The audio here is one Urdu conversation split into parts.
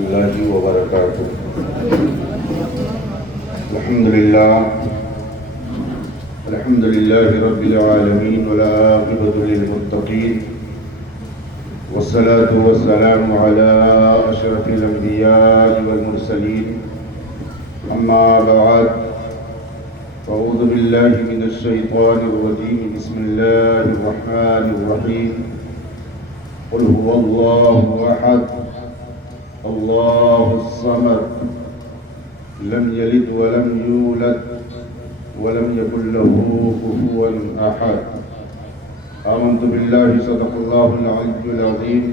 الله وبركاته. الحمد لله رب العالمين والعاقبة للمتقين والصلاة والسلام على أشرف الأنبياء والمرسلين. أما بعد فأعوذ بالله من الشيطان الرجيم. بسم الله الرحمن الرحيم. قل هو الله أحد الله الصمد لم يلد ولم يولد ولم يكن له كفوا أحد. آمنت بالله صدق الله العلي العظيم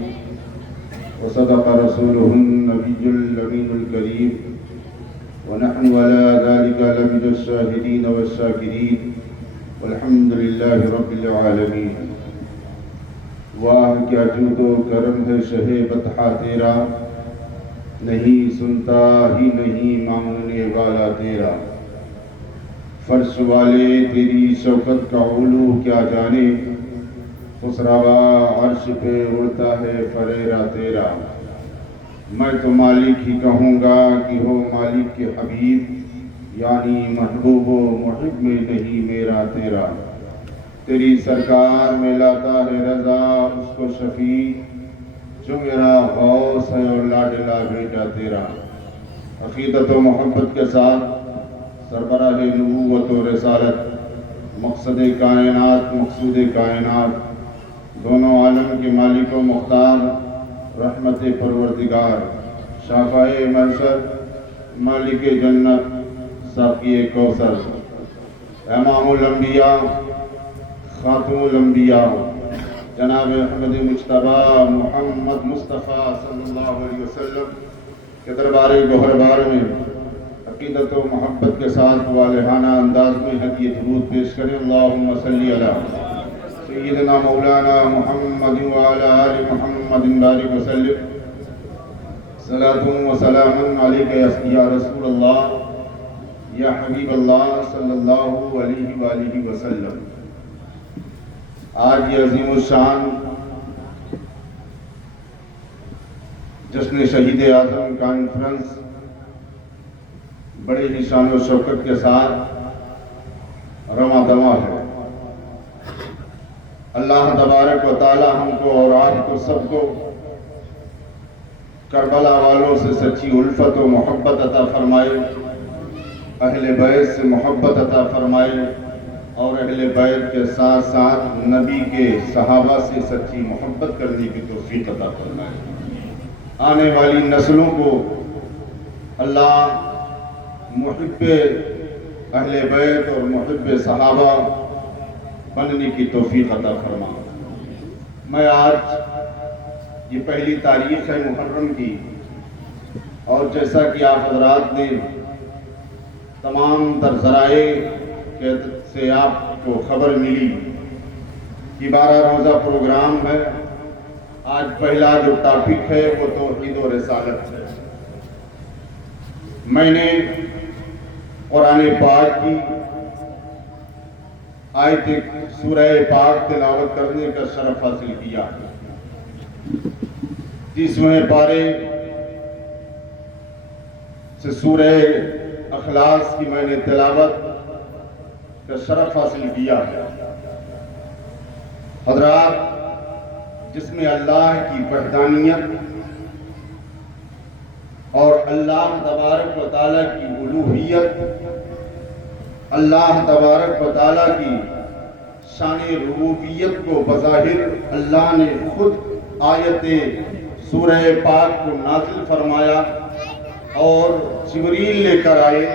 وصدق رسوله النبي الأمين الكريم ونحن على ذلك لمن الشاهدين والشاكرين والحمد لله رب العالمين. واہ کیا جود و کرم ہے شہ بطحہ تیرا، نہیں سنتا ہی نہیں مانگنے والا تیرا. فرش والے تیری شوکت کا علو کیا جانے، خسروا عرش پہ اڑتا ہے فریرا تیرا. میں تو مالک ہی کہوں گا کہ ہو مالک کے حبیب، یعنی محبوب و محب میں نہیں میرا تیرا. تیری سرکار میں لاتا ہے رضا اس کو شفیع، جو میرا غوث ہے اور لاڈلا بیٹا تیرا. عقیدت و محبت کے ساتھ سربراہ نبوت و رسالت، مقصد کائنات مقصود کائنات، دونوں عالم کے مالک و مختار، رحمت پروردگار، شافع محشر، مالک جنت، ساقی کوثر، امام الانبیاء، خاتم الانبیاء، جناب احمد مجتبی محمد مصطفیٰ صلی اللہ علیہ وسلم کے دربار گوہربار میں عقیدت و محبت کے ساتھ والہانہ انداز میں ہدیہ درود پیش کریں. اللہم صلی علی سیدنا مولانا محمد وعلی آل محمد بارک وسلم. صلاۃ و سلام علیک یا رسول اللہ یا حبیب اللہ صلی اللہ علیہ وآلہ وسلم. آج یہ عظیم الشان جشن شہید اعظم کانفرنس بڑے ہی شان و شوکت کے ساتھ رواں دواں ہے. اللہ تبارک و تعالی ہم کو اور آپ کو سب کو کربلا والوں سے سچی الفت و محبت عطا فرمائے، اہل بیت سے محبت عطا فرمائے، اور اہل بیت کے ساتھ ساتھ نبی کے صحابہ سے سچی محبت کرنے کی توفیق عطا فرمائے. آنے والی نسلوں کو اللہ محب اہل بیت اور محب صحابہ بننے کی توفیق عطا فرمائے. میں آج یہ پہلی تاریخ ہے محرم کی، اور جیسا کہ آپ حضرات نے تمام تر ذرائع سے آپ کو خبر ملی کہ 12 روزہ پروگرام ہے. آج پہلا جو ٹاپک ہے وہ توحید و رسالت ہے. میں نے قرآن پاک کی آیت سورہ پاک تلاوت کرنے کا شرف حاصل کیا. 30ویں پارے سے سورہ اخلاص کی میں نے تلاوت کا شرف حاصل کیا ہے. حضرات، جس میں اللہ کی وحدانیت اور اللہ تبارک و تعالیٰ کی الوہیت، اللہ تبارک و تعالیٰ کی شان ربوبیت کو بظاہر اللہ نے خود آیت سورہ پاک کو نازل فرمایا اور جبریل لے کر آئے.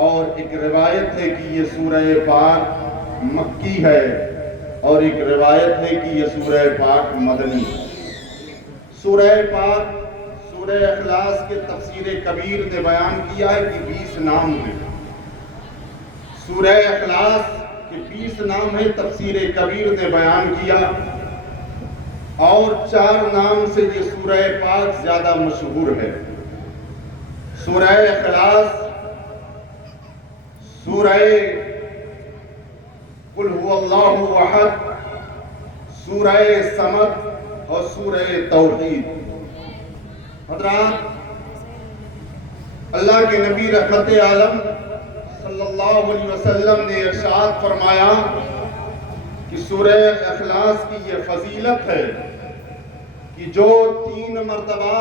اور ایک روایت ہے کہ یہ سورہ پاک مکی ہے، اور ایک روایت ہے کہ یہ سورہ پاک مدنی ہے. سورہ پاک سورہ اخلاص کے تفسیر کبیر نے بیان کیا ہے کہ 20 نام ہیں. سورہ اخلاص کے 20 نام ہے، تفسیر کبیر نے بیان کیا، اور 4 نام سے یہ سورہ پاک زیادہ مشہور ہے. سورہ اخلاص، سورہ قل هو اللہ احد، سورہ صمد اور سورہ توحید. حضرات، اللہ کے نبی رحمت عالم صلی اللہ علیہ وسلم نے ارشاد فرمایا کہ سورہ اخلاص کی یہ فضیلت ہے کہ جو 3 مرتبہ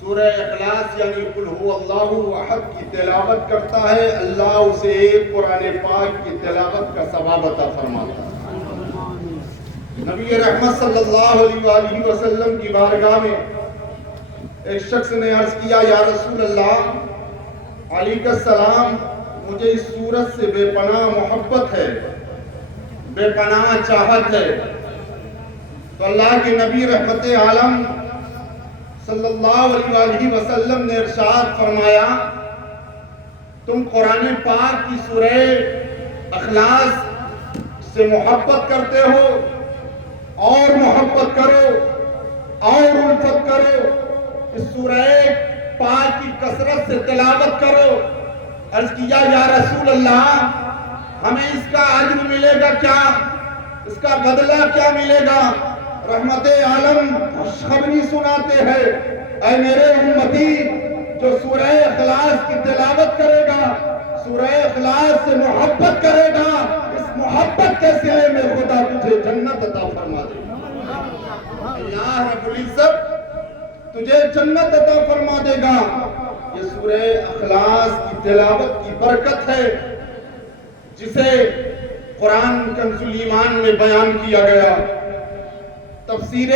سورہ اخلاص یعنی قل هو اللہ احد کی تلاوت کرتا ہے، اللہ اسے قرآن پاک کی تلاوت کا ثواب عطا فرماتا ہے۔ نبی رحمت صلی اللہ علیہ وآلہ وسلم کی بارگاہ میں ایک شخص نے عرض کیا، یا رسول اللہ علیہ السلام، مجھے اس سورت سے بے پناہ محبت ہے، بے پناہ چاہت ہے۔ تو اللہ کے نبی رحمت عالم صلی اللہ علیہ وآلہ وسلم نے ارشاد فرمایا، تم قرآن پاک کی سورہ اخلاص سے محبت کرتے ہو، اور محبت کرو اور الفت کرو، اس سورہ پاک کی کثرت سے تلاوت کرو۔ عرض کیا، یا رسول اللہ، ہمیں اس کا اجر ملے گا کیا؟ اس کا بدلہ کیا ملے گا؟ رحمت عالم خوشخبری سناتے ہیں، اے میرے امتی، جو سورہ اخلاص کی تلاوت کرے گا، سورہ اخلاص سے محبت کرے گا، اس محبت کے صلے میں خدا تجھے جنت عطا فرما دے گا۔ اللہ رب العزت تجھے جنت عطا فرما دے گا۔ یہ سورہ اخلاص کی تلاوت کی برکت ہے، جسے قرآن کنز الایمان میں بیان کیا گیا۔ تفسیر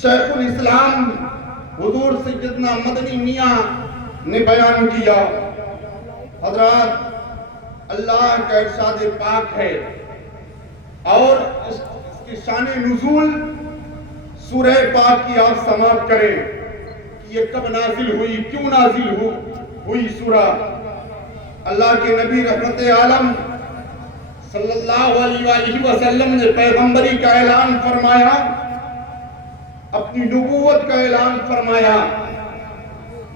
شیخ الاسلام حضور سیدنا مدنی میاں نے بیان کیا۔ حضرات، اللہ کا ارشاد پاک ہے، اور اس کی شان نزول سورہ پاک کی آپ سماعت کریں کہ یہ کب نازل ہوئی، کیوں نازل ہوئی سورہ۔ اللہ کے نبی رحمت عالم صلی اللہ علیہ وآلہ وسلم نے پیغمبری کا اعلان فرمایا، اپنی نبوت کا اعلان فرمایا،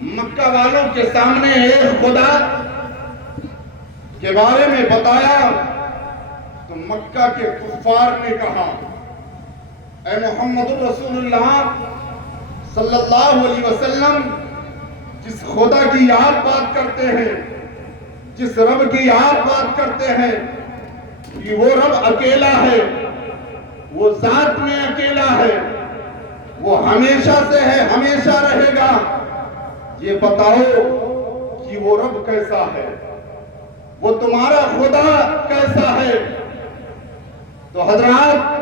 مکہ والوں کے سامنے ایک خدا کے بارے میں بتایا، تو مکہ کے کفار نے کہا، اے محمد رسول اللہ صلی اللہ علیہ وسلم، جس خدا کی آپ بات کرتے ہیں، جس رب کی آپ بات کرتے ہیں، کہ وہ رب اکیلا ہے، وہ ذات میں اکیلا ہے، وہ ہمیشہ سے ہے، ہمیشہ رہے گا، یہ بتاؤ کہ وہ رب کیسا ہے، وہ تمہارا خدا کیسا ہے۔ تو حضرات،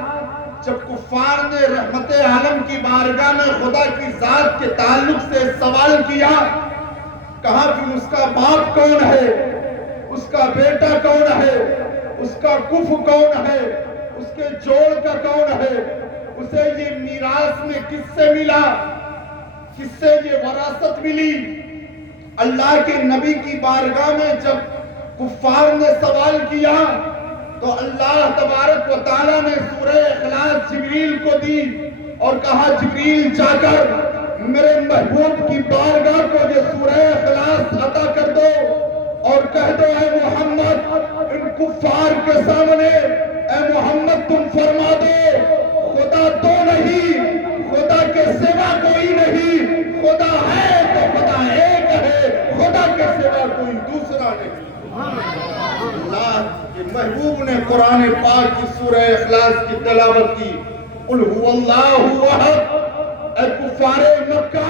جب کفار نے رحمت عالم کی بارگاہ میں خدا کی ذات کے تعلق سے سوال کیا، کہا کہ اس کا باپ کون ہے، اس کا بیٹا کون ہے، اس کا کف کون ہے، اس کے جوڑ کا کون ہے، اسے یہ میراث میں کس سے ملا، کس سے یہ وراثت ملی۔ اللہ کے نبی کی بارگاہ میں جب کفار نے سوال کیا، تو اللہ تبارک و تعالیٰ نے سورہ اخلاص جبریل کو دی اور کہا، جبریل جا کر میرے محبوب کی بارگاہ کو یہ سورہ اخلاص عطا کر دو، اور کہہ دو، اے محمد، ان کفار کے سامنے، اے محمد تم فرما دو، خدا تو نہیں، خدا کے سوا کوئی نہیں، خدا ہے تو خدا ایک ہے، خدا کے سوا کوئی دوسرا نہیں۔ اللہ کے محبوب نے قرآن پاک کی سورہ اخلاص کی تلاوت کی، قل هو اللہ احد۔ اے کفار مکہ،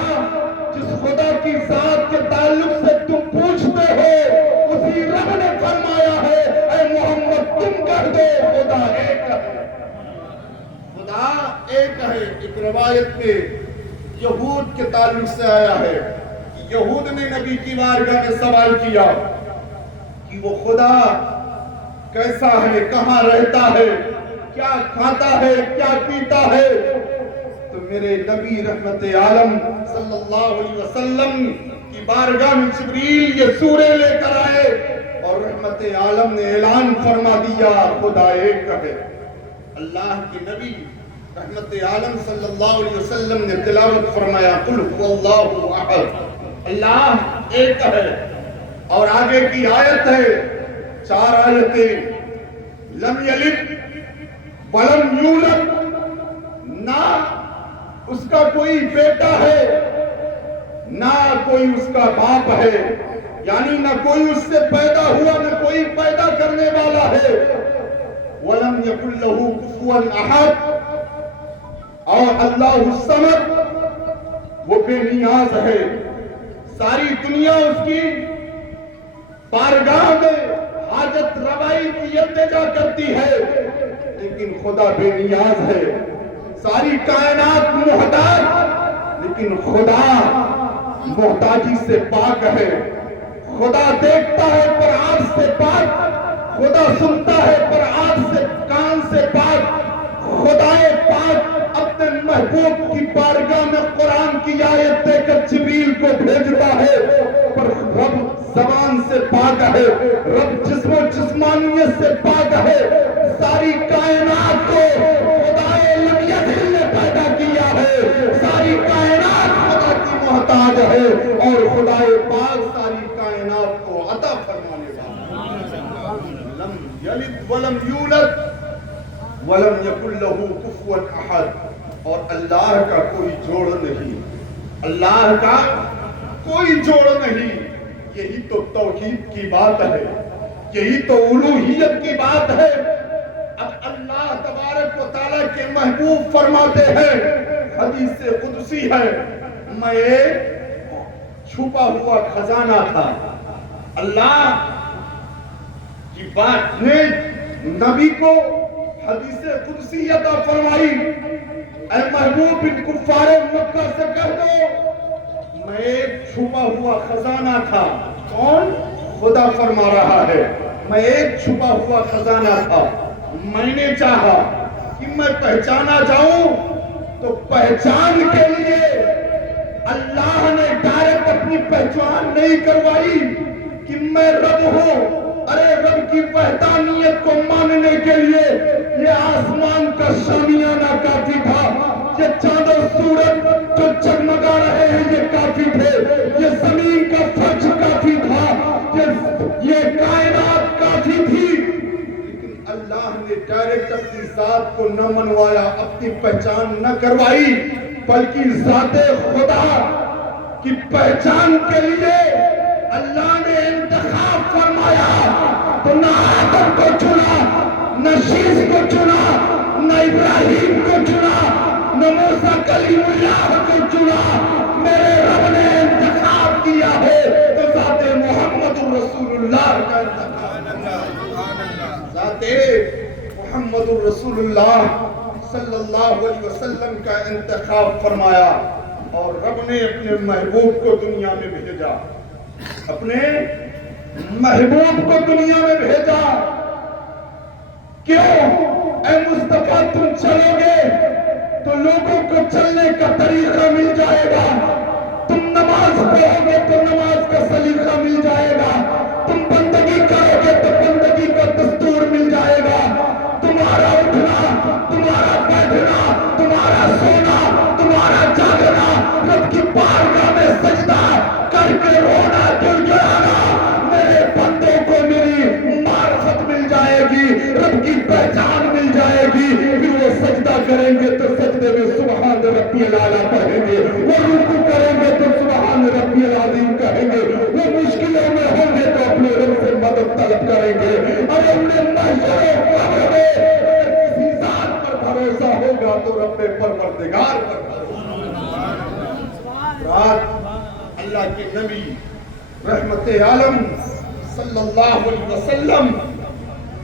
جس خدا کی ذات کے تعلق سے تم پوچھتے ہو، اسی رب نے فرمایا ہے، اے محمد تم کہہ دو، خدا ایک ہے، خدا ایک ہے۔ ایک روایت میں یہود کے تعلق سے آیا ہے کہ یہود نے نبی کی بارگاہ میں سوال کیا کہ وہ خدا کیسا ہے، کہاں رہتا ہے، کیا کھاتا ہے، کیا پیتا ہے۔ تو میرے نبی رحمت عالم صلی اللہ علیہ وسلم کی بارگاہ میں جبریل یہ سورہ لے کر آئے، اور رحمت عالم نے اعلان فرما دیا، خدا ایک ہے۔ اللہ کے نبی رحمت عالم صلی اللہ علیہ وسلم نے تلاوت فرمایا، قل هو اللہ احد، اللہ ایک ہے۔ اور آگے کی آیت ہے، 4 آیتیں، لم یلد ولم یولد، نہ اس کا کوئی بیٹا ہے نہ کوئی اس کا باپ ہے، یعنی نہ کوئی اس سے پیدا ہوا نہ کوئی پیدا کرنے والا ہے۔ وَلَمْ يَكُنْ لَهُ كُفُوًا أَحَدٌ، اور اللہ الصمد وہ بے نیاز ہے، ساری دنیا اس کی بارگاہ میں حاجت روائی کی التجا کرتی ہے، لیکن خدا بے نیاز ہے۔ ساری کائنات محتاج، لیکن خدا محتاجی سے پاک ہے۔ خدا دیکھتا ہے پر آنکھ سے پاک، خدا سنتا ہے پر آنکھ سے کان سے پاک۔ خدا پاک اپنے محبوب کی بارگاہ میں قرآن کی آیت دے کر جبریل کو بھیجتا ہے، پر رب زبان سے پاک ہے، رب جسم و جسمانیت سے پاک ہے۔ ساری کائنات کو خدا لم یزل نے پیدا کیا ہے، ساری کائنات خدا کی محتاج ہے، اور خدا پاک ساری کائنات کو عطا فرمانے والا۔ لم یلد ولم یولد وَلَمْ يَكُنْ لَهُ كُفُوًا أَحَدٌ، اور اللہ کا کوئی جوڑ نہیں، اللہ کا کوئی جوڑ نہیں۔ یہی تو توحید کی بات ہے، یہی تو الوہیت کی بات ہے۔ اب اللہ تبارک و تعالیٰ کے محبوب فرماتے ہیں، حدیث قدسی ہے، میں ایک چھپا ہوا خزانہ تھا۔ اللہ کی بات نے نبی کو حدیث قدسی عطا فرمائی، اے محبوب ان کفار مکہ سے کہہ دو میں ایک چھپا ہوا خزانہ تھا۔ کون؟ خدا فرما رہا ہے، میں ایک چھپا ہوا خزانہ تھا، میں نے چاہا کہ میں پہچانا جاؤں، تو پہچان کے لیے اللہ نے ڈائریکٹ اپنی پہچان نہیں کروائی کہ میں رب ہوں۔ ارے رب کی وحدانیت کو ماننے کے لیے یہ آسمان کا شامیانہ کافی تھا، یہ چاند و سورج جو جگمگا رہے ہیں یہ کافی تھے، یہ زمین کا فرش کافی تھا، یہ کائنات کافی تھی۔ لیکن اللہ نے ڈائریکٹ اپنی ذات کو نہ منوایا، اپنی پہچان نہ کروائی، بلکہ ذات خدا کی پہچان کے لیے اللہ نے انتخاب فرمایا، تو نہ آدم کو چنا، نہ شیش کو چنا، نہ ابراہیم کو چنا، نہ موسیٰ کلیم اللہ کو چنا، میرے رب نے انتخاب کیا ہے تو ذات محمد رسول اللہ کا انتخاب، ذات محمد رسول اللہ صلی اللہ علیہ وسلم کا انتخاب فرمایا، اور رب نے اپنے محبوب کو دنیا میں بھیجا، اپنے محبوب کو دنیا میں بھیجا۔ کیوں؟ اے مصطفیٰ تم چلو گے تو لوگوں کو چلنے کا طریقہ مل جائے گا، تم نماز پڑھو گے تو نماز کا سلیقہ مل جائے گا، تم بندگی کرو گے تو بندگی کا دستور مل جائے گا، تمہارا اٹھنا، تمہارا بیٹھنا، تمہارا سونا، تمہارا جاگنا، رب کی بارگاہ میں سجدہ کر کے رونا دل گرانا، میرے بندوں کو میری معرفت مل جائے گی، رب کی پہچان مل جائے گی، پھر وہ سجدہ کریں گے تو سجدے میں سبحان ربی الاعلیٰ پڑھیں گے، وہ رکوع کریں گے تو سبحان ربی العظیم کہیں گے، وہ مشکلوں میں ہوں گے تو اپنے رب سے مدد طلب کریں گے، اور اپنے محشر و قبر میں کسی ذات پر بھروسہ ہوگا تو رب پروردگار پر بھروسہ۔ رات اللہ کے نبی رحمت عالم صلی اللہ علیہ وسلم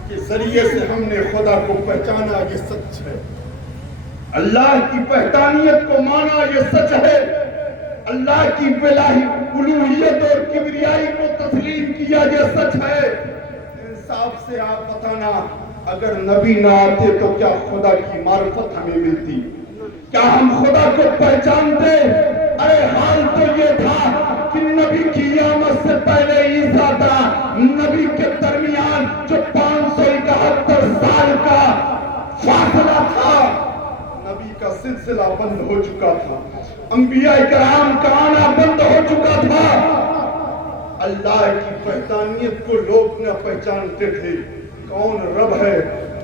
کے ذریعے سے ہم نے خدا کو پہچانا، یہ سچ ہے، اللہ کی وحدانیت کو مانا، یہ سچ ہے، اللہ کی الوہیت اور کبریائی کو تسلیم کیا، یہ سچ ہے۔ انصاف سے آپ بتانا، اگر نبی نہ آتے تو کیا خدا کی معرفت ہمیں ملتی؟ کیا ہم خدا کو پہچانتے؟ ارے حال تو یہ تھا کہ نبی کی آمد سے پہلے عیسیٰ تھا، نبی کے درمیان جو 571 سال کا فاصلہ تھا، نبی کا سلسلہ بند ہو چکا تھا، انبیاء کرام کا آنا بند ہو چکا تھا، اللہ کی وحدانیت کو لوگ نہ پہچانتے تھے۔ کون رب ہے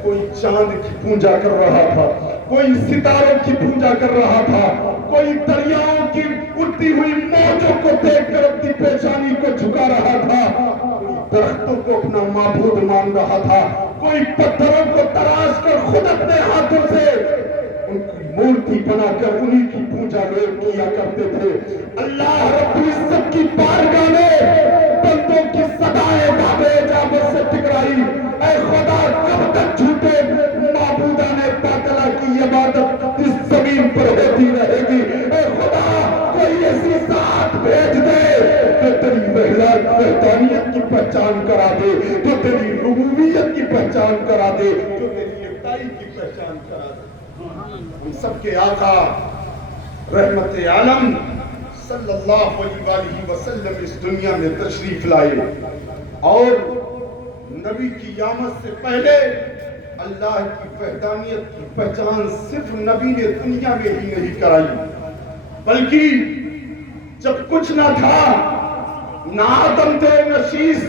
کوئی چاند کی پوجا کر رہا تھا، کوئی ستاروں کی پوجا کر رہا تھا، کوئی دریاؤں کی اٹھتی ہوئی موجوں کو دیکھ کر اپنی پیشانی کو جھکا رہا تھا، کوئی درختوں کو اپنا معبود مان رہا تھا، کوئی پتھروں کو تراش کر خود اپنے ہاتھوں سے ان کی مورتی بنا کر انہی کی پوجا لوگ کیا کرتے تھے۔ اللہ رب العزت کی بارگاہ میں بندوں کی صدائیں باب اجابت سے ٹکرائی، اے خدا کب تک جھوٹے معبودان باطلہ کی عبادت اس زمین پر ہوتی رہے گی؟ اے خدا کوئی ایسی ذات بھیج دے جو تیری وحدانیت کی پہچان کرا دے، جو تیری ربوبیت کی پہچان کرا دے، جو تیری یکتائی کی پہچان کرا دے۔ ہم سب کے آقا رحمت عالم صلی اللہ علیہ وسلم اس دنیا میں تشریف لائے اور نبی کی آمد سے پہلے اللہ کی وحدانیت کی پہچان صرف نبی نے دنیا میں ہی نہیں کرائی، بلکہ جب کچھ نہ تھا، نہ آدم تھے نہ شیش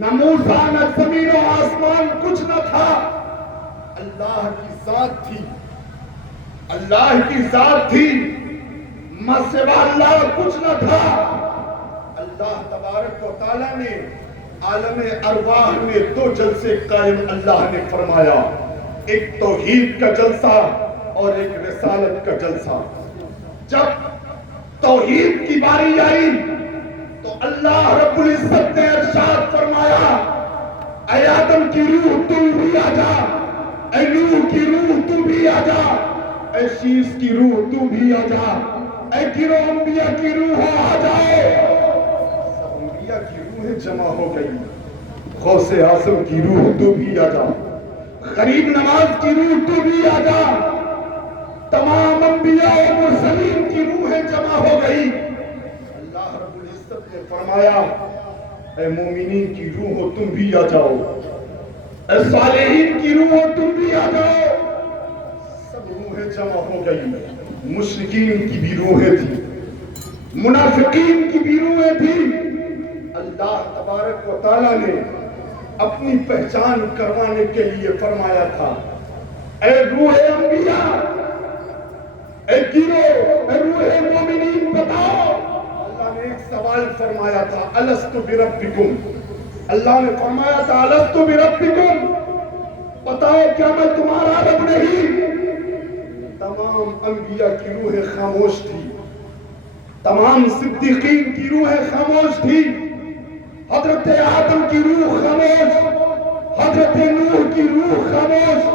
نہ موسیٰ نہ زمین و آسمان، کچھ نہ تھا، اللہ کی ذات تھی، اللہ کی ذات تھی، ما سوا اللہ کچھ نہ تھا۔ اللہ تبارک و تعالیٰ نے عالم ارواح میں دو جلسے قائم اللہ نے فرمایا، ایک توحید کا جلسہ اور ایک رسالت کا جلسہ۔ جب توحید کی باری آئی تو اللہ رب العزت نے ارشاد فرمایا، اے آدم کی روح تم بھی آ جا، اے نوح کی روح تم بھی آ جا، اے شیش کی روح تم بھی آ جا، اے گروہ انبیاء کی روح آ جاؤ۔ سب انبیاء کی روحیں جمع ہو گئی، غوث اعظم کی روح تو بھی آ جا، غریب نواز کی روح تو بھی آ جا، تمام انبیاء و مرسلین کی روحیں جمع ہو گئی۔ اللہ رب العزت نے فرمایا، اے مومنین کی روحوں تم بھی آ جاؤ، اے صالحین کی روحوں تم بھی آ جاؤ۔ سب روحیں جمع ہو گئی، مشرکین کی بھی روحیں تھی، منافقین کی بھی روحیں تھی۔ اللہ تبارک و تعالیٰ نے اپنی پہچان کروانے کے لیے فرمایا تھا، اے روح انبیاء، اے گروہ، اے روح مومنین بتاؤ۔ اللہ نے ایک سوال فرمایا تھا، الستُ بربکم، اللہ نے فرمایا تھا الستُ بربکم، بتاؤ کیا میں تمہارا رب نہیں؟ تمام انبیاء کی روحیں خاموش تھی، تمام صدیقین کی روحیں خاموش تھی، حضرت آدم کی روح خاموش، حضرت نوح کی روح خاموش،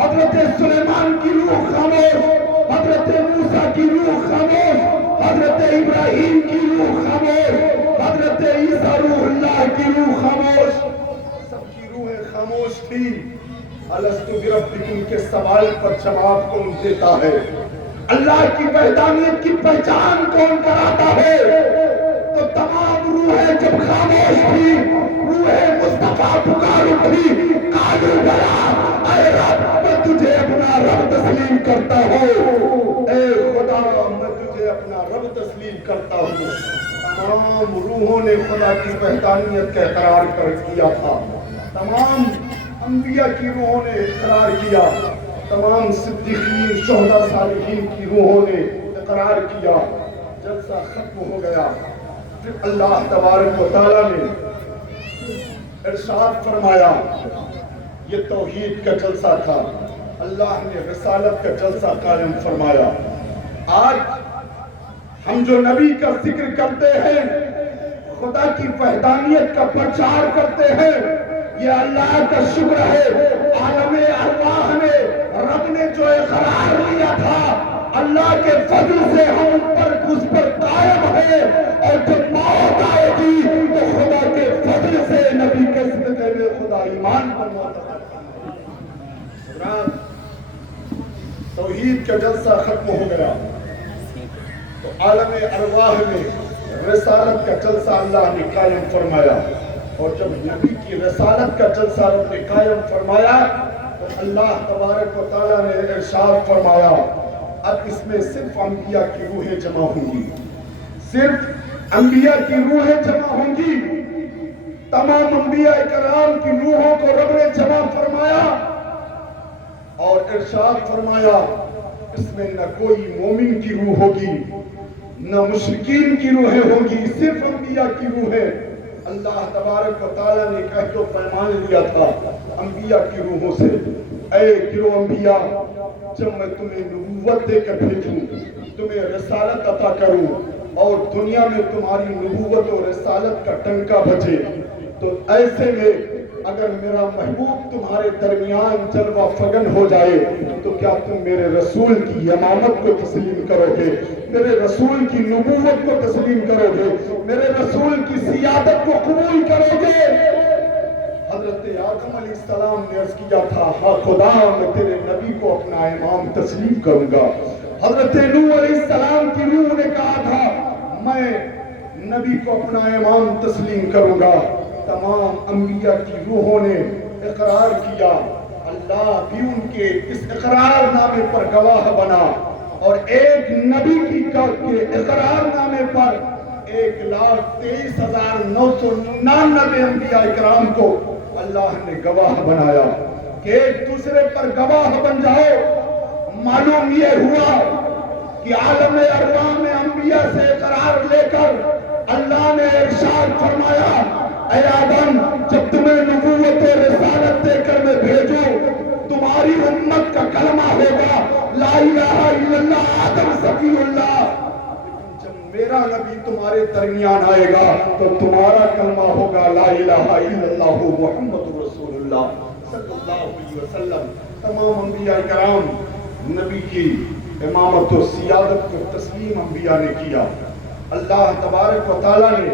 حضرت سلیمان کی روح خاموش، حضرت موسیٰ کی روح خاموش، حضرت ابراہیم کی روح خاموش، حضرت عیسیٰ روح اللہ کی روح خاموش، سب کی روحیں خاموش تھی۔ الستُ بربکم کے سوال پر جواب کون دیتا ہے؟ اللہ کی وحدانیت کی پہچان کون کراتا ہے؟ تو تمام روحیں جب خاموش تھی، روح مصطفیٰ پکار اٹھی، قالوا بلا، اے رب میں تجھے اپنا رب تسلیم کرتا ہوں، اے خدا میں تجھے اپنا رب تسلیم کرتا ہوں۔ تمام روحوں نے خدا کی وحدانیت کا اقرار کر کیا تھا، تمام انبیاء کی روحوں نے اقرار کیا، تمام صدیقین شہداء صالحین کی روحوں نے اقرار کیا۔ جلسہ ختم ہو گیا، پھر اللہ تبارک و تعالیٰ نے ارشاد فرمایا، یہ توحید کا جلسہ تھا، اللہ نے رسالت کا جلسہ قائم فرمایا۔ آج ہم جو نبی کا ذکر کرتے ہیں، خدا کی وحدانیت کا پرچار کرتے ہیں، یہ اللہ کا شکر ہے۔ عالم ارواح نے رب نے جو اقرار لیا تھا، اللہ کے فضل سے ہم اس پر قائم ہیں، اور جب موت آئے گی تو خدا کے فضل سے نبی کے صدقے میں خدا ایمان پر توحید کا جلسہ ختم ہو گیا تو عالم ارواح میں رسالت کا جلسہ اللہ نے قائم فرمایا، اور جب نبی کی رسالت کا جلسہ رب نے قائم فرمایا تو اللہ تبارک و تعالیٰ نے ارشاد فرمایا، اب اس میں صرف انبیاء کی روحیں جمع ہوں گی، صرف انبیاء کی روحیں جمع ہوں گی۔ تمام انبیاء کرام کی روحوں کو رب نے جمع فرمایا، اور ارشاد فرمایا اس میں نہ کوئی مومن کی روح ہوگی نہ مشرکین کی روحیں ہوگی، صرف انبیاء کی روح ہے۔ اللہ تبارک و تعالیٰ نے عہد و پیمان لیا تھا انبیاء کی روحوں سے، اے گروہ انبیاء، جب میں تمہیں نبوت دے کر بھیجوں، تمہیں رسالت عطا کروں اور دنیا میں تمہاری نبوت اور رسالت کا ٹنکا بجے، تو ایسے میں اگر میرا محبوب تمہارے درمیان جلوہ فگن ہو جائے تو کیا تم میرے رسول کی امامت کو تسلیم کرو گے، میرے رسول کی نبوت کو تسلیم کرو گے، میرے رسول کی سیادت کو قبول کرو گے؟ حضرت آدم علیہ السلام نے عرض کیا تھا، ہاں خدا میں تیرے نبی کو اپنا امام تسلیم کروں گا۔ حضرت نوح علیہ السلام کی روح نے کہا تھا، میں نبی کو اپنا امام تسلیم کروں گا۔ تمام انبیاء کی روحوں نے اقرار کیا، اللہ بھی ان کے اس اقرار نامے پر گواہ بنا، اور ایک نبی کی اقرار نامے پر 1,23,999 انبیاء اکرام کو اللہ نے گواہ بنایا کہ ایک دوسرے پر گواہ بن جاؤ۔ معلوم یہ ہوا کہ عالم ارواح میں انبیاء سے اقرار لے کر اللہ نے ارشاد فرمایا، اے آدم، جب تمہیں نبوت و رسالت دے کر میں بھیجوں، تمہاری امت کا کلمہ ہوگا لا الہ الا اللہ آدم صفی اللہ، لیکن جب میرا نبی تمہارے درمیان آئے گا تو تمہارا کلمہ ہوگا لا الہ الا اللہ محمد رسول اللہ صلی اللہ علیہ وسلم۔ تمام انبیاء کرام نبی کی امامت و سیادت کو تسلیم انبیاء نے کیا۔ اللہ تبارک و تعالیٰ نے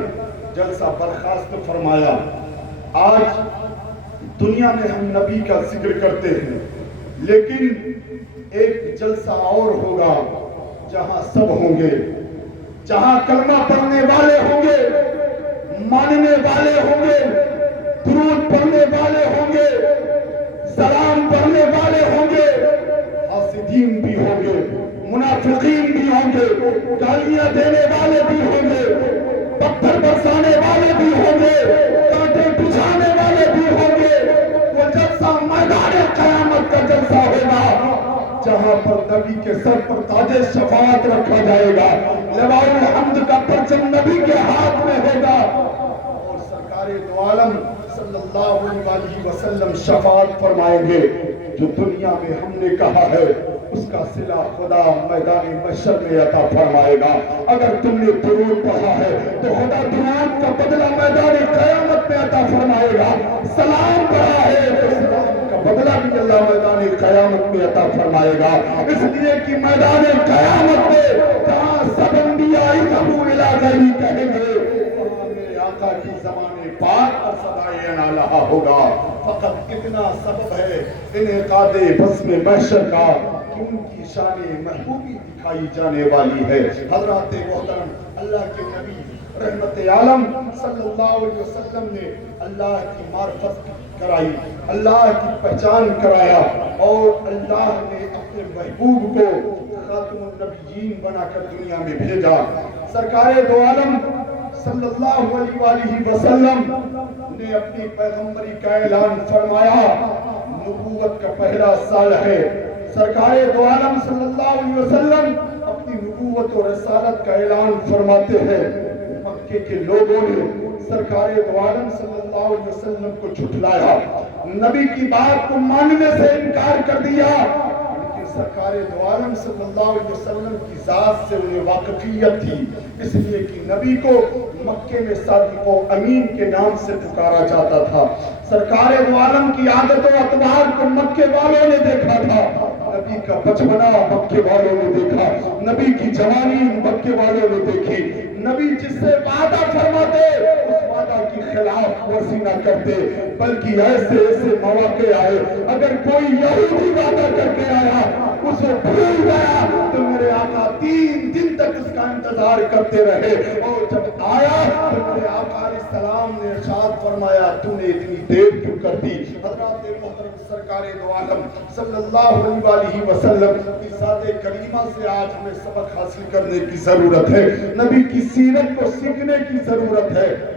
جلسہ برخاست فرمایا۔ آج دنیا میں ہم نبی کا ذکر کرتے ہیں، لیکن ایک جلسہ اور ہوگا جہاں سب ہوں گے، جہاں کلمہ پڑھنے والے ہوں گے، ماننے والے ہوں گے، درود پڑھنے والے ہوں گے، سلام پڑھنے والے ہوں گے، حاسدین بھی ہوں گے، منافقین بھی ہوں گے، گالیاں دینے والے بھی ہوں گے، پتھر برسانے والے بھی ہوں گے، کانٹے بچھانے والے بھی ہوں گے۔ وہ جلسہ میدان قیامت کا جلسہ ہوگا جہاں پر نبی کے سر پر تاج شفاعت رکھا جائے گا، لواء الحمد کا پرچم نبی کے ہاتھ میں ہوگا، اور سرکار دو عالم صلی اللہ علیہ وسلم شفاعت فرمائیں گے۔ جو دنیا میں ہم نے کہا ہے اس کا صلہ خدا میدان محشر میں عطا فرمائے گا۔ اگر تم نے درود پڑھا ہے تو خدا درود کا بدلہ میدان قیامت میں عطا فرمائے گا۔ سلام پڑھا ہے تو سلام کا بدلہ بھی اللہ میدان قیامت میں عطا فرمائے گا، اس لیے کہ میدان قیامت میں جہاں سب انبیاء اذهبوا الی غیری کہیں گے، وہاں میرے آقا کی زبان پاک اور صدائے نالہ ہوگا۔ فقط اتنا سبب ہے انعقاد بزم محشر کا کہ ان کی شان محبوبی دکھائی جانے والی ہے۔ حضرات محترم، اللہ کے نبی رحمت عالم صلی اللہ علیہ وسلم نے اللہ کی معرفت کرائی، اللہ کی پہچان کرایا، اور اللہ نے اپنے محبوب کو خاتم النبیین بنا کر دنیا میں بھیجا۔ سرکار دو عالم صلی اللہ علیہ وآلہ وسلم نے اپنی پیغمبری کا اعلان فرمایا۔ نبوت کا پہلا سال ہے، سرکار دو عالم صلی اللہ علیہ وسلم اپنی نبوت و رسالت کا اعلان فرماتے ہیں۔ مکے کے لوگوں نے سرکار دو عالم صلی اللہ علیہ وسلم کو جھٹلایا، نبی کی بات کو ماننے سے انکار کر دیا، لیکن سرکار دو عالم صلی اللہ علیہ وسلم کی ذات سے انہیں واقفیت تھی، اس لیے کہ نبی کو مکے میں صادق و امین کے نام سے پکارا جاتا تھا۔ سرکار دو عالم کی عادت و اطوار کو مکے والوں نے دیکھا تھا، نبی کا بچپنا مکے والوں نے دیکھا، نبی کی جوانی مکے والوں نے دیکھی، نبی جس سے وعدہ فرماتے اس وعدہ کی خلاف ورزی نہ کرتے، بلکہ ایسے ایسے مواقع آئے اگر کوئی یہودی وعدہ کر کے آیا اسے بھول گیا تو میرے آقا 3 دن تک اس کا انتظار کرتے رہے، اور جب آیا تو میرے آقا علیہ السلام نے ارشاد فرمایا تو نے اتنی دیر کیوں کر دی؟ حضرات محترم، سرکار دو عالم صلی اللہ علیہ وسلم کی ذات کریمہ سے آج ہمیں سبق حاصل کرنے کی ضرورت ہے، نبی کی سیرت کو سیکھنے کی ضرورت ہے۔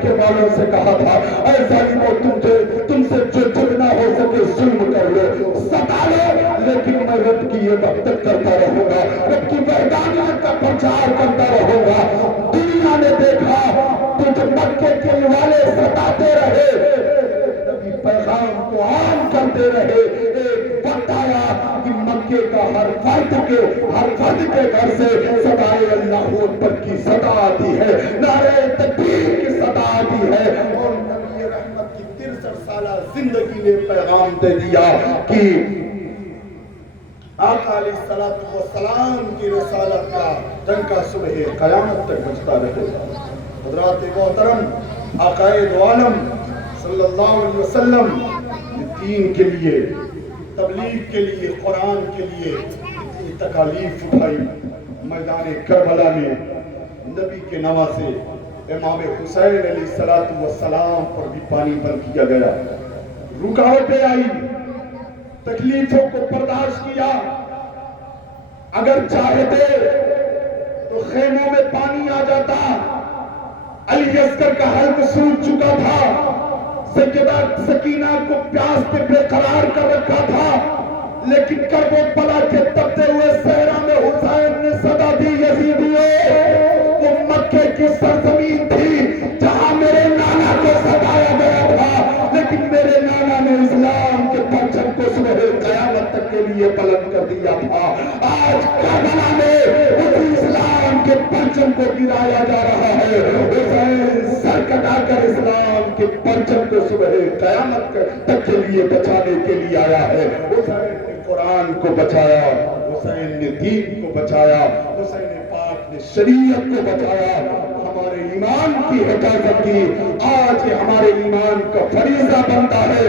مکے والوں سے کہا تھا اے ظالموں تم سے جو جتنا ہو سکے ظلم کر لو ستا لو لیکن میں رب کی عبادت کرتا رہوں گا رب کی وحدانیت کا پرچار کرتا رہوں گا دنیا نے دیکھا تو جب مکے کے والے ستاتے رہے نبی پیغام کو عام کرتے رہے ایک وقت آیا کہ مکے کا ہر فرد کے گھر سے صدائے اللہ اکبر کی صدا آتی ہے نعرہ تکبیر کی صدا آتی ہے اور نبی رحمت کی 63 سالہ زندگی نے پیغام دے دیا کہ آقا علیہ الصلوۃ والسلام کی رسالت کا ڈنکا صبح قیامت تک بجتا رہے گا۔ حضرات محترم آقا دو عالم صلی اللہ علیہ وسلم دین کے لیے تبلیغ کے لیے قرآن کے لیے اتنی تکالیف اٹھائی میدان کربلا میں نبی کے نواسے امام حسین علیہ السلام پر بھی پانی بند کیا گیا رکاوٹیں آئی تکلیفوں کو برداشت کیا اگر چاہتے تو خیموں میں پانی آ جاتا علی اصغر کا حلق سوکھ چکا تھا سیدہ سکینہ کو پیاس پہ بے قرار کر رکھا تھا لیکن کربلا کے تپتے ہوئے صحرا میں حسین نے صدا دی یزیدیوں وہ مکے کی سرزمین تھی جہاں میرے نانا کو ستایا گیا تھا لیکن میرے نانا نے اسلام کے پرچم کو صبح قیامت تک کے لیے بلند کر دیا تھا آج کربلا میں اسی اسلام کے پرچم کو گرایا جا رہا ہے حسین سر کٹا کر اسلام کے پرچم کو صبح قیامت تک کے لیے بچانے کے لیے آیا ہے حسین نے قرآن کو بچایا حسین نے دین کو بچایا حسین پاک نے شریعت کو بچایا ہمارے ایمان کی حفاظت کی آج یہ ہمارے ایمان کا فریضہ بنتا ہے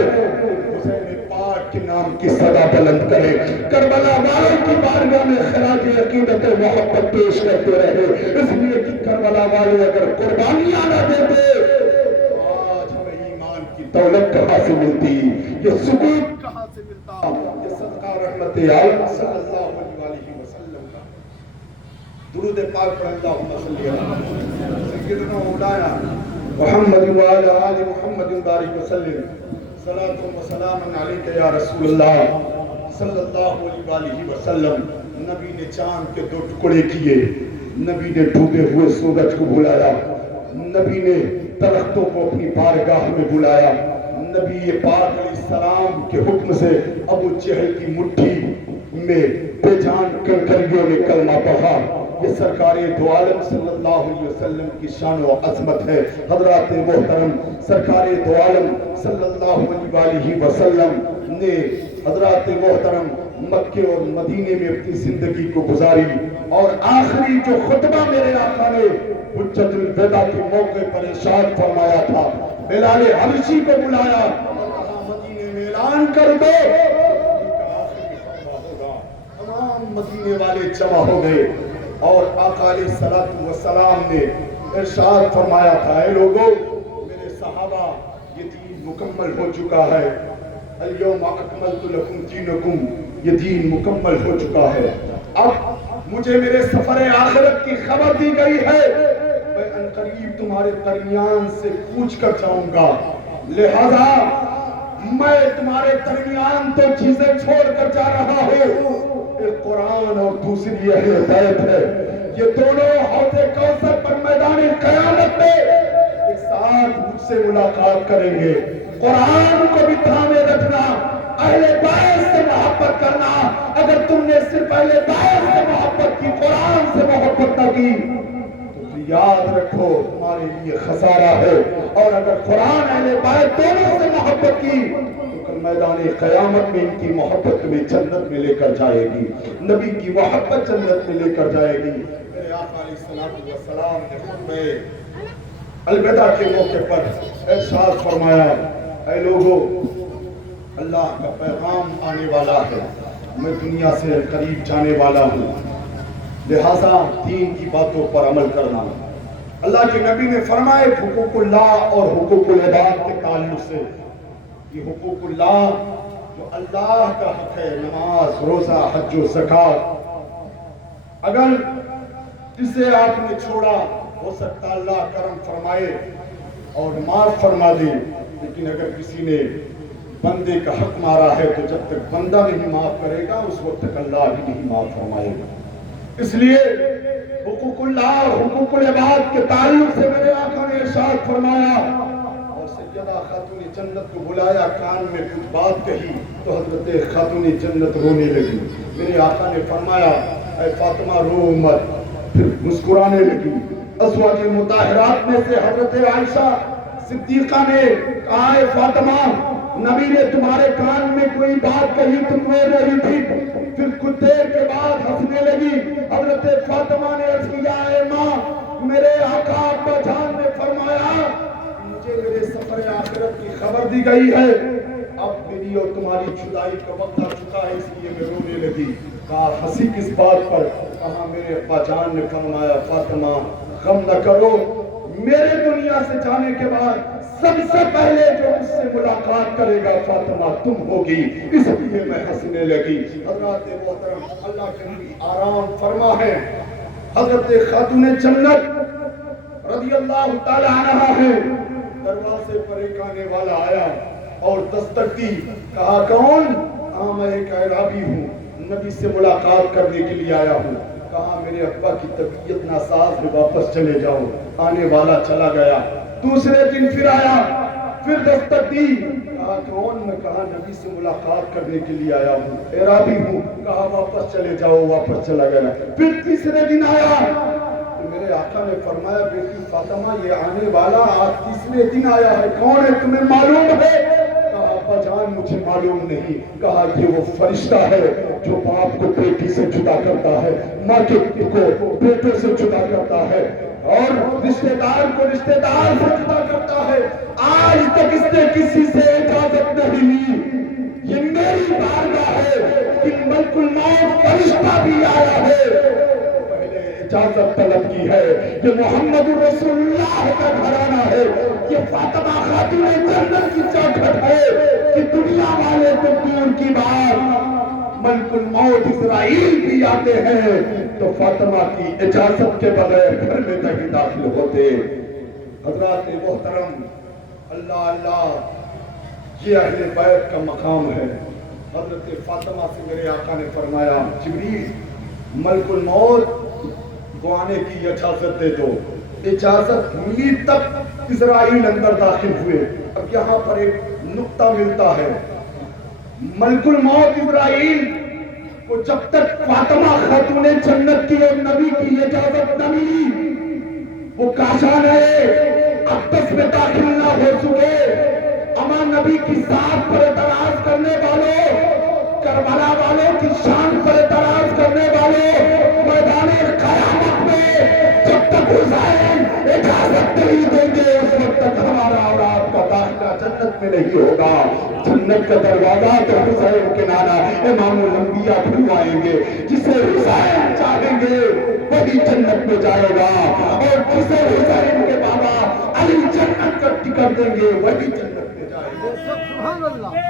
حسین پاک کے نام کی صدا بلند کرے کربلا والوں کی بارگاہ میں خراج عقیدت محبت پیش کرتے رہے اس لیے کہ کربلا والے اگر قربانیاں نہ دیتے آج ہمیں ایمان کی دولت کہاں سے ملتی یہ سکون کہاں سے ملتا یہ صدقہ رحمت عالم صلی اللہ علیہ وسلم کا درود پاک پر اللہم صلی اللہ سیدنا مولانا محمد وعلی آل محمد بارک وسلم صلاۃ و سلام علیک یا رسول اللہ صلی اللہ علیہ وسلم نبی نے چاند کے 2 ٹکڑے کیے نبی نے ڈوبے ہوئے سورج کو بلایا نبی نے درختوں کو اپنی بارگاہ میں بلایا نبی پاک علیہ السلام کے حکم سے ابو جہل کی مٹھی میں بے جان کنکریوں نے کلمہ پڑھا یہ سرکار دو عالم صلی اللہ علیہ وسلم کی شان و عظمت ہے حضرات محترم سرکار دو عالم صلی اللہ علیہ وسلم نے حضرات محترم مکے اور مدینے میں اپنی زندگی کو گزاری اور آخری جو خطبہ میرے آقا نے حجت الوداع کے موقع پر ارشاد فرمایا تھا بلال حبشی کو بلایا اور کہا مدینے میں اعلان کر دو تمام مدینے والے جمع ہو گئے اور آقا علیہ السلام نے ارشاد فرمایا تھا اے لوگوں میرے صحابہ یہ دین مکمل ہو چکا ہے الیوم اکملت لکم دینکم یہ دین مکمل ہو چکا ہے اب مجھے میرے سفر آخرت کی خبر دی گئی ہے میں انقریب تمہارے درمیان سے پوچھ کر جاؤں گا لہذا میں تمہارے درمیان تو چیزیں چھوڑ کر جا رہا ہوں ایک قرآن اور دوسری اہل بیت ہے یہ دونوں حوض کوثر پر میدان قیامت میں ایک ساتھ مجھ سے ملاقات کریں گے قرآن کو بھی تھامے رکھنا اہل بیت سے محبت کرنا اگر تم نے صرف اہل بیت سے محبت کی قرآن سے محبت نہ کی تو یاد رکھو تمہارے لیے خسارہ ہے اور اگر قرآن اہل بیت دونوں سے محبت کی میدان قیامت میں ان کی محبت میں جنت میں لے کر جائے گی نبی کی محبت جنت میں لے کر جائے گی میرے آقا علیہ السلام نے خطبہ الوداع کے موقع پر ارشاد فرمایا اے لوگوں اللہ کا پیغام آنے والا ہے میں دنیا سے قریب جانے والا ہوں لہذا دین کی باتوں پر عمل کرنا اللہ کے نبی نے فرمایا حقوق اللہ اور حقوق العباد کے تعلق سے یہ حقوق اللہ جو اللہ کا حق ہے نماز روزہ حج و زکوٰۃ اگر اسے آپ نے چھوڑا ہو سکتا اللہ کرم فرمائے اور معاف فرما دے، لیکن اگر کسی نے بندے کا حق مارا ہے تو جب تک بندہ نہیں معاف کرے گا اس وقت تک اللہ بھی نہیں معاف فرمائے گا۔ اس لیے حقوق اللہ اور حقوق العباد کے تعلق سے میرے آقا نے ارشاد فرمایا اور سیدہ خاتون جنت کو بلایا، کان میں کچھ بات کہی تو حضرت خاتون جنت رونے لگی۔ میرے آقا نے فرمایا اے فاطمہ رو مت، پھر مسکرانے لگی۔ ازواج مطہرات میں سے حضرت عائشہ صدیقہ نے کہا اے فاطمہ نبی نے تمہارے کان میں کوئی بات کہی تم رو رہی تھی، پھر کچھ دیر کے بعد ہنسنے لگی۔ حضرت فاطمہ نے عرض کیا اے ماں میرے آقا ابا جان نے فرمایا مجھے میرے سفر آخرت کی خبر دی گئی ہے، اب میری اور تمہاری جدائی کا وقت آ چکا ہے، اس لیے میں رونے لگی۔ کہا ہنسی کس بات پر؟ کہا میرے ابا جان نے فرمایا فاطمہ غم نہ کرو، میرے دنیا سے جانے کے بعد سب سے پہلے جو مجھ سے ملاقات کرے گا فاطمہ تم ہوگی، اس لیے میں ہنسنے لگی۔ حضرات محترم اللہ کے نبی آرام فرما ہے، حضرت خاتون جنت رضی اللہ تعالی عنہا ہے، دروازے پر ایک آنے والا آیا اور دستک دی، کہا کون؟ ہاں میں ایک اعرابی ہوں، نبی سے ملاقات کرنے کے لیے آیا ہوں۔ کہا میرے ابا کی طبیعت ناساز ہے، واپس چلے جاؤ۔ آنے والا چلا گیا۔ دوسرے دن پھر آیا، پھر دستک دی، کہا کون؟ میں کہا نبی سے ملاقات کرنے کے لیے آیا ہوں، اعرابی ہوں۔ کہا واپس چلے جاؤ، واپس چلا گیا۔ پھر تیسرے دن آیا تو میرے آقا نے فرمایا بیٹی فاطمہ یہ آنے والا آج تیسرے دن آیا ہے، کون ہے تمہیں معلوم ہے؟ کہا ابا جان مجھے معلوم نہیں۔ کہا یہ وہ فرشتہ ہے جو باپ کو بیٹی سے جدا کرتا ہے، ماں کو بیٹے سے جدا کرتا ہے، اور رشتہ دار کو رشتہ دار سے جدا کرتا ہے۔ آج تک اس نے کسی سے اجازت نہیں لی، یہ میری بارگاہ ہے کہ ملک الموت فرشتہ بھی آیا ہے، پہلے اجازت طلب کی ہے۔ یہ محمد رسول اللہ کا گھرانہ ہے، یہ فاطمہ خاتون جنت کی چوکھٹ ہے کہ دنیا والے تو دور کی بات ملک الموت اسرائیل بھی آتے ہیں تو فاطمہ کی اجازت کے بغیر گھر میں نہیں داخل ہوتے۔ حضرات محترم اللہ اللہ یہ اہل بیت کا مقام ہے۔ حضرت فاطمہ سے میرے آقا نے فرمایا جبریل ملک الموت کو آنے کی اجازت دے دو۔ اجازت ملی تب اسرائیل اندر داخل ہوئے۔ اب یہاں پر ایک نقطہ ملتا ہے، ملک الموت اسرائیل کو جب تک فاطمہ خاتون جنت کی اور نبی کی اجازت نہ ملی وہ کاشان ہے، اقدس میں داخل نہ ہو چکے۔ اما نبی کی ذات پر اعتراض کرنے والوں، کربلا والوں کی شان پر اعتراض کرنے والوں، میدان قیامت میں جب تک حسین اجازت نہیں دیں گے اس وقت تک ہمارا اور آپ کا داخلہ جنت میں نہیں ہوگا۔ جنت کا دروازہ تو حسین کے نانا امام الانبیاء کھلوائیں گے، جسے حسین چاہیں گے وہی جنت میں جائے گا، اور جسے حسین کے بابا علی جنت کا ٹکٹ دیں گے وہی جنت میں جائے گا۔ سبحان اللہ۔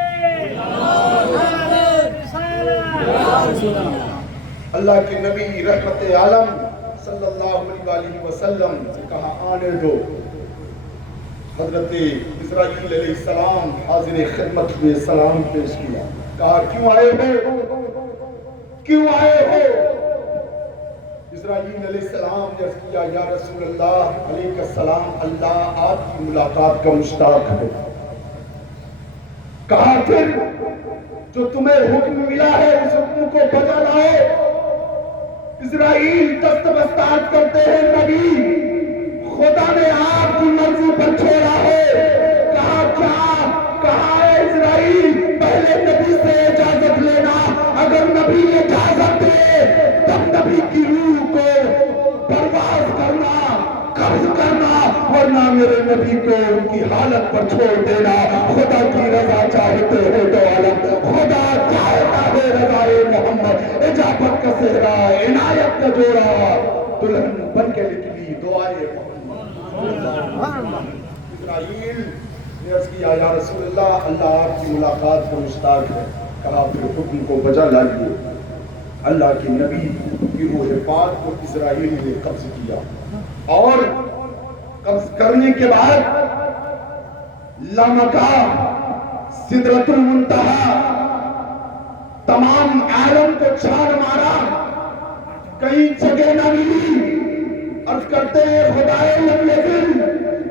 اللہ کے نبی رحمت عالم صلی اللہ علیہ وسلم سے کہا آنے دو۔ حضرت اسرائیل علیہ السلام حاضر خدمت میں سلام پیش کیا، کہا کیوں آئے ہو؟ کیوں آئے ہو؟ اسرائیل علیہ السلام نے عرض کیا یا رسول اللہ علیہ السلام اللہ آپ کی ملاقات کا مشتاق ہے۔ کہا پھر جو تمہیں حکم ملا ہے اس حکم کو بجا لاؤ۔ اسرائیل دست بستار کرتے ہیں نبی خدا نے آپ کی مرضی پر چھوڑا ہے۔ کہا کیا؟ کہا ہے اسرائیل پہلے نبی سے اجازت لینا، اگر نبی اجازت دے تب نبی کی روح کو پرواز کرنا، قبض کرنا، ورنہ میرے نبی کو ان کی حالت پر چھوڑ دینا۔ خدا کی رضا چاہتے ہو تو عالم، خدا چاہتا ہے رضا محمد، اجابت کا صحرا، عنایت کا جوڑا، دلہن بن کے نکلی دعائے محمد۔ اسرائیل نے عرض کیا یا رسول اللہ اللہ آپ کی ملاقات کو مشتاق ہے۔ کہا پھر حکم کو بجا لائیے۔ اللہ کے نبی کی روح پاک کو اسرائیل نے قبض کیا اور قبض کرنے کے بعد لامکا سدرۃ المنتہا تمام عالم کو چھان مارا، کئی جگہ نہ ملی۔ عرض کرتے ہیں خدائے لم یزل،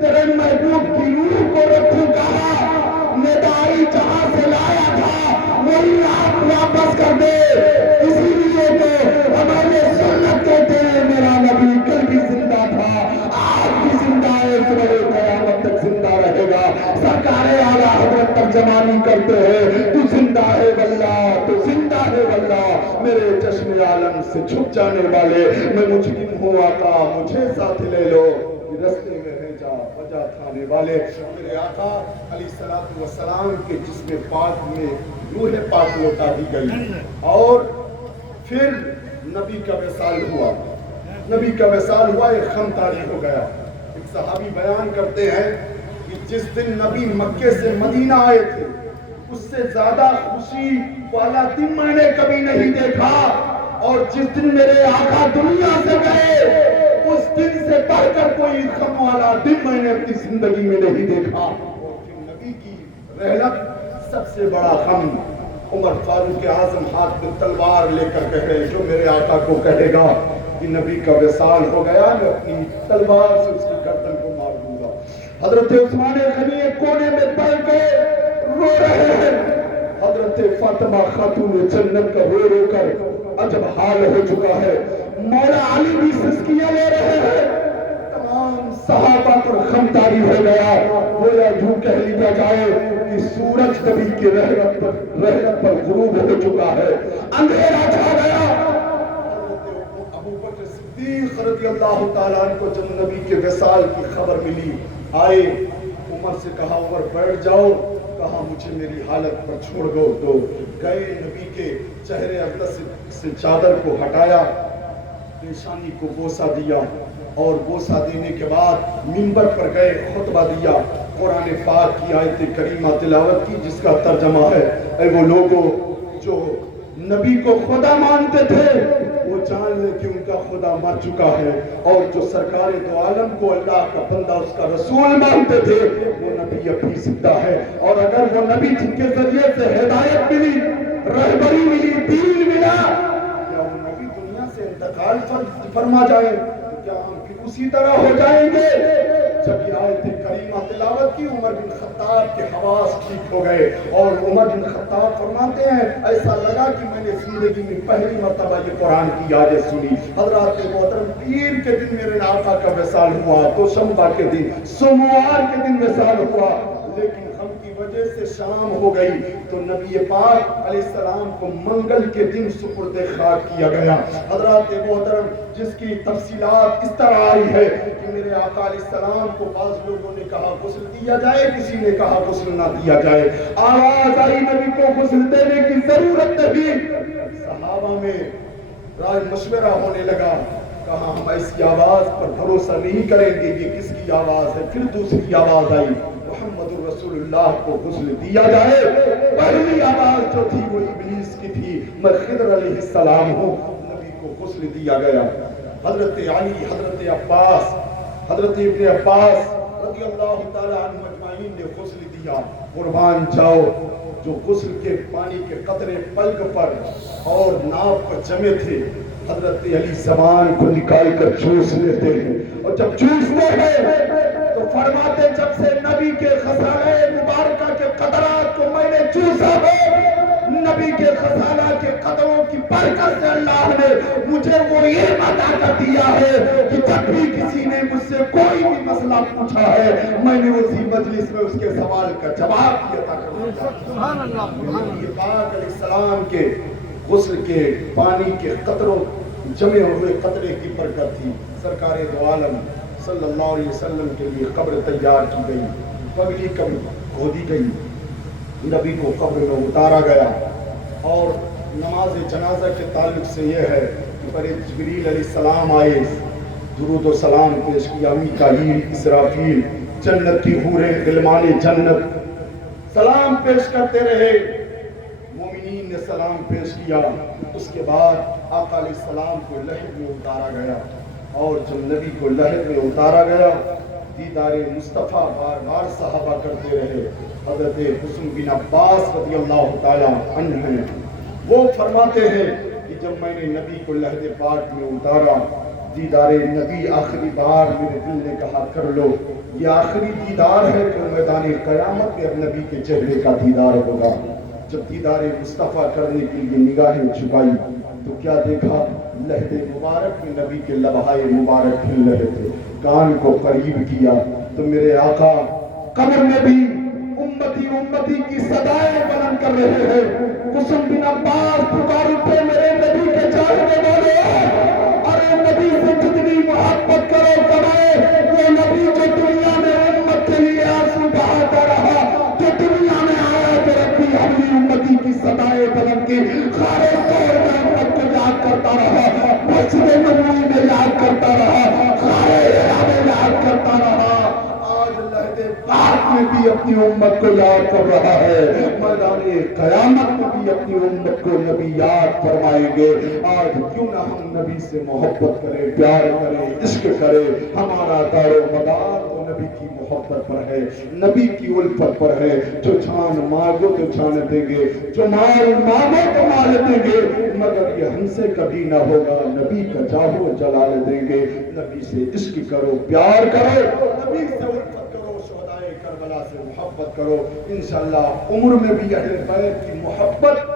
تیرے محبوب کی روح کو رکھوں کہا، ندائی جہاں سے لایا تھا وہی آپ واپس کر دے۔ اسی لیے تو ہمارے سنت کہتے ہیں میرا نبی کل بھی زندہ تھا، آج بھی زندہ ہے، صبح قیامت تک زندہ رہے گا۔ سرکار اعلیٰ حضرت ترجمانی کرتے ہیں تو زندہ ہے واللہ، تو زندہ ہے واللہ، میرے چشم عالم سے چھپ جانے والے میں مجرم ہوں آقا، مجھے ساتھ لے لو، رستے میں رہ جا وجہ کھانے والے۔ میرے آقا علیہ الصلوۃ والسلام کے جسم پاک میں روح پاک لوٹا دی گئی، اور پھر نبی کا وصال ہوا۔ نبی کا وصال ہوا، ایک خم طاری ہو گیا۔ ایک صحابی بیان کرتے ہیں کہ جس دن نبی مکے سے مدینہ آئے تھے اس سے زیادہ خوشی والا دن میں نے کبھی نہیں دیکھا، اور جس دن میرے آقا دنیا سے گئے اس دن سے بڑھ کر کوئی غم والا دن میں نے اپنی زندگی میں نہیں دیکھا۔ اور پھر نبی کی رحلت سب سے بڑا غم، عمر فاروق اعظم ہاتھ میں تلوار لے کر کہے، جو میرے آقا کو کہے گا کہ نبی کا وصال ہو گیا میں اپنی تلوار سے اس کی گردن کو مار دوں گا۔ حضرت عثمان غنی ایک کونے میں پڑ کے رو رہے ہیں، حضرت فاطمہ خاتون جنت کا رو رو کر عجب حال ہو چکا ہے، مولا علی بھی سسکیاں لے رہے ہیں، تمام صحابہ پر غم طاری ہو گیا۔ گویا یوں کہہ لیا جائے کہ سورج نبی کی رحلت پر غروب ہو چکا ہے، اندھیرا چھا گیا۔ ابوبکر صدیق رضی اللہ تعالیٰ عنہ کو جب نبی کے وصال کی خبر ملی، آئے، عمر سے کہا عمر بیٹھ جاؤ، کہا مجھے میری حالت پر چھوڑ دو۔ گئے، نبی کے چہرے اقدس سے چادر کو ہٹایا، پیشانی کو بوسہ دیا، اور بوسہ دینے کے بعد منبر پر گئے، خطبہ دیا، قرآن پاک کی آیت کریمہ تلاوت کی جس کا ترجمہ ہے، اے وہ لوگوں جو نبی کو خدا مانتے تھے وہ جان لے کہ ان کا خدا مر چکا ہے، اور جو سرکار دو عالم کو اللہ کا بندہ اس کا رسول مانتے تھے وہ نبی اب بھی زندہ ہے، اور اگر وہ نبی جن کے ذریعے سے ہدایت ملی، رہبری ملی، دین ملا، کیا وہ نبی دنیا سے انتقال فرما جائے تو کیا ہم پھر اسی طرح ہو جائیں گے؟ جب یہ آیت کریمہ تلاوت کی عمر بن خطاب کے حواس ٹھیک ہو گئے، اور عمر بن خطاب فرماتے ہیں ایسا لگا کہ میں نے زندگی میں پہلی مرتبہ یہ قرآن کی آیت سنی۔ حضرات محترم، پیر کے دن میرے آقا کا وصال ہوا، تو شنبہ کے دن، سوموار کے دن وصال ہوا، لیکن غم کی وجہ سے شام ہو گئی تو نبی پاک علیہ السلام کو منگل کے دن سپرد خاک کیا گیا۔ حضرات محترم، جس کی تفصیلات اس طرح آئی ہے کہ میرے آقا علیہ السلام کو بعض لوگوں نے کہا غسل دیا جائے، کسی نے کہا غسل نہ دیا جائے، آواز آئی نبی کو غسل دینے کی ضرورت نہیں، صحابہ میں رائے مشورہ ہونے لگا، کہا ہم ایسی آواز پر بھروسہ نہیں کریں گے، یہ کس کی آواز ہے؟ پھر دوسری آواز آئی، محمد رسول اللہ کو غسل دیا جائے۔ پہلی آواز جو تھی وہ ابلیس کی تھی، میں خضر علیہ السلام ہوں، نبی کو غسل دیا گیا۔ حضرت علی، حضرت عباس، حضرت ابن عباس رضی اللہ تعالیٰ عنہ مجمعین نے غسل دیا۔ قربان جاؤ، جو غسل کے پانی کے قطرے پلک پر اور ناف پر جمے تھے، حضرت علی زبان کو نکال کر چوس لیتے ہیں، اور جب چوستے ہیں تو فرماتے جب سے نبی کے خسالہ مبارکہ کے قطرات کو میں نے چوسا ہے، نبی کے خسالہ کے قطروں کی برکت سے اللہ نے مجھے وہ علم عطا کر دیا ہے کہ جب بھی کسی نے مجھ سے کوئی بھی مسئلہ پوچھا ہے میں نے اسی مجلس میں اس کے سوال کا جواب دیا تھا۔ سبحان اللہ، نبی پاک علیہ السلام کے غسل کے پانی کے قطروں جمے ہوئے قطرے کی برکت تھی۔ سرکار دو عالم صلی اللہ علیہ وسلم کے لیے قبر تیار کی گئی، پگلی قبر کھودی گئی، نبی کو قبر میں اتارا گیا، اور نماز جنازہ کے تعلق سے یہ ہے کہ پر جبریل علیہ السلام آئے، درود و سلام پیش کیا، میکائیل، اسرافیل، جنت کی حوریں، غلمان جنت سلام پیش کرتے رہے، مومنین نے سلام پیش کیا۔ اس کے بعد آقا علیہ السلام کو لہد میں اتارا گیا، اور جب نبی کو لہد میں اتارا گیا، دیدار مصطفیٰ بار بار صحابہ کرتے رہے. حضرت حسن بن عباس رضی اللہ تعالیٰ عنہ ہیں، وہ فرماتے ہیں کہ جب میں نے نبی کو لہد پاک میں اتارا، دیدار نبی آخری بار میرے دل نے کہا کر لو، یہ آخری دیدار ہے کہ میدان قیامت میں نبی کے چہرے کا دیدار ہوگا. جب دیدار مصطفیٰ کرنے کے لیے نگاہیں جھکائی تو کیا دیکھا؟ لہد مبارک میں نبی کے لبہائے مبارک کھل رہے تھے. کان کو قریب کیا تو میرے آقا قبر میں بھی امتی امتی کی صدائیں بلند کر رہے ہیں. حسن بن عباس پکار اٹھے، میرے نبی کے چاہنے والے، ارے نبی سے جتنی محبت کرو کرائے، وہ نبی جو دنیا میں امت کے لیے آنسو بہاتا رہا، جو دنیا میں آیا تو ربی حبلی امتی کی صدائیں بلند کی، خارے طور میں امت کو یاد کرتا رہا، مسجد نبوی میں یاد کرتا رہا، خارے ہرا میں یاد کرتا رہا. آج لہد پاک میں بھی اپنی امت کو یاد کر رہا ہے، میدان قیامت میں بھی اپنی امت کو نبی یاد فرمائیں گے. آج کیوں نہ ہم نبی سے محبت کریں، پیار کریں، عشق کریں. ہمارا دار و مدار تو نبی کی محبت پر ہے، نبی کی الفت پر ہے. جو چھان مانگو تو چھان دیں گے، جو مال مانگو تو مال دیں گے، مگر یہ ہم سے کبھی نہ ہوگا. نبی کا چاہو جلال دیں گے. نبی سے عشق کرو، پیار کرو، نبی سے الفت کرو، شہدائے کربلا سے محبت کرو. انشاءاللہ عمر میں بھی اہل بیت کی محبت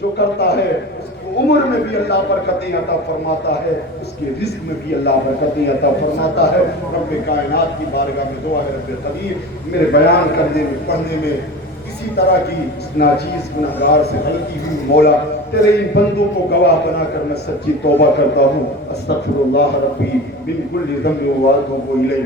جو کرتا ہے، اس کی عمر میں بھی اللہ برکتیں عطا فرماتا ہے، اس کے رزق میں بھی اللہ برکتیں عطا فرماتا ہے. رب کائنات کی بارگاہ میں دعا ہے رب قدیر میرے بیان کرنے میں، پڑھنے میں کسی طرح کی ناچیز گناہگار سے غلطی ہوئی، مولا تیرے ان بندوں کو گواہ بنا کر میں سچی توبہ کرتا ہوں. استغفر اللہ ربی من کل ذنب و اتوب الیہ.